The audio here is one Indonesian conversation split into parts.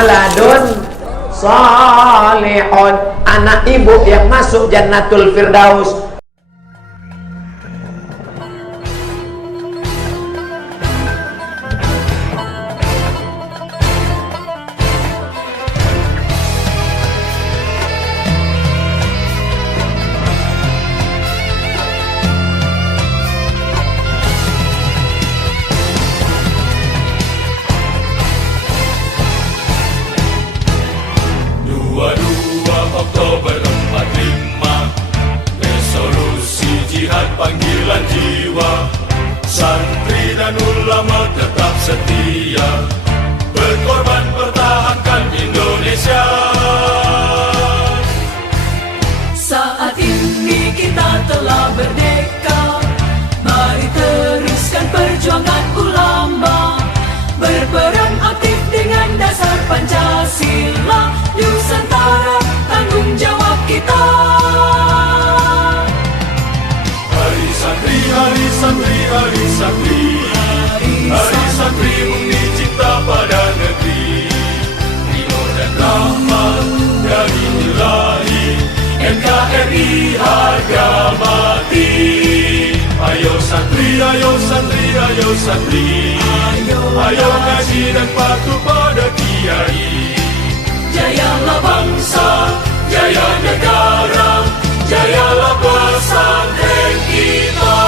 waladun sholihun, anak ibu yang masuk Jannatul Firdaus. Oktober 45, resolusi jihad panggilan jiwa, santri dan ulama tetap setia, berkorban pertahankan Indonesia. Saat ini kita telah merdeka, mari teruskan perjuangan ulama, berperan aktif dengan dasar Pancasila, Nusantara tanggung jawab kita. Hari santri, hari santri, hari santri, hari santri murni cinta pada negeri, ridho dan rahmat dari Ilahi, NKRI harga mati. Ayo santri, ayo santri, ayo santri, ayo ngaji dan patuh pada kiai. Jayalah bangsa, jaya negara, jayalah pesantren kita.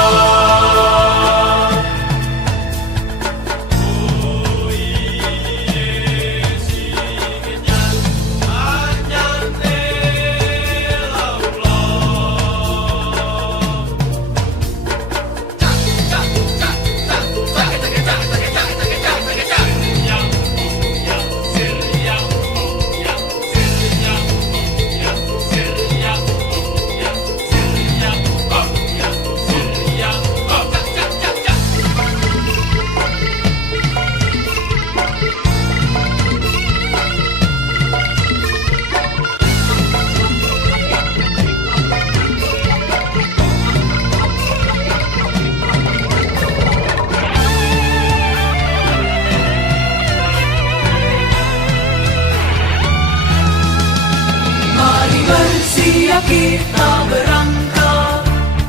Kita berangkat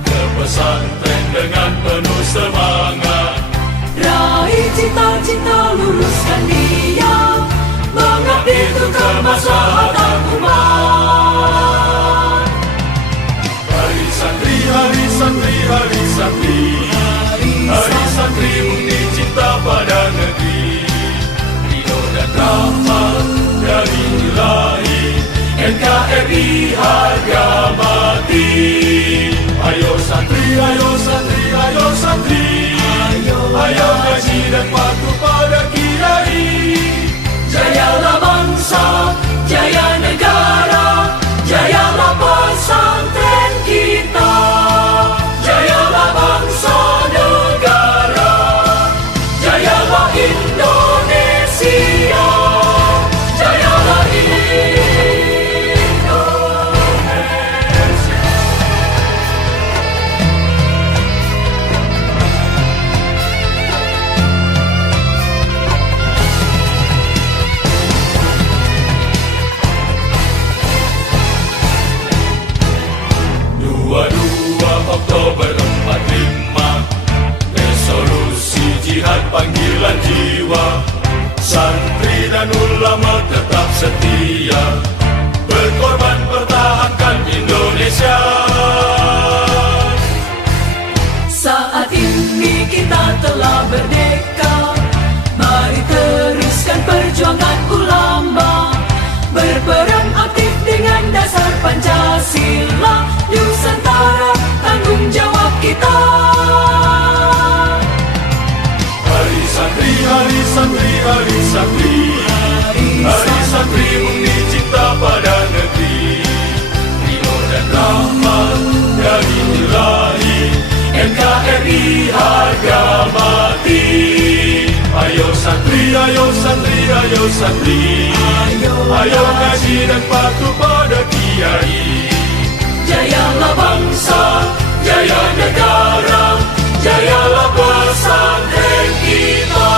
ke pesantren dengan penuh semangat, raih cita-cita, luruskan niat, mengabdi untuk kemaslahatan umat. Hari santri, hari santri, hari santri, hari santri murni cinta pada negeri, ridho dan rahmat dari Ilahi, NKRI harga mati. Ayo santri, ayo santri, ayo santri, ayo ngaji dan patuh pada kiai. Jayalah bangsa, jaya negara, jayalah pesantren kita. Jayalah bangsa negara, jayalah Indonesia, jayalah Oktober 45, resolusi jihad panggilan jiwa, santri dan ulama tetap setia, berkorban pertahankan Indonesia. Saat ini kita telah merdeka, mari teruskan perjuangan ulama, berperan aktif dengan dasar Pancasila, Nusantara tanggung jawab kita. Hari santri, hari santri, hari santri, hari santri murni cinta pada negeri, ridho dan rahmat dari Ilahi, NKRI harga mati. Ayo santri, ayo santri, ayo santri, ayo ngaji dan patuh pada kiai. Jayalah bangsa, jaya negara, jayalah pesantren kita.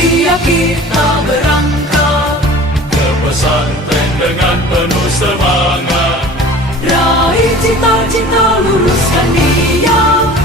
siap kita berangkat ke pesantren dengan penuh semangat. raih cita-cita, luruskan niat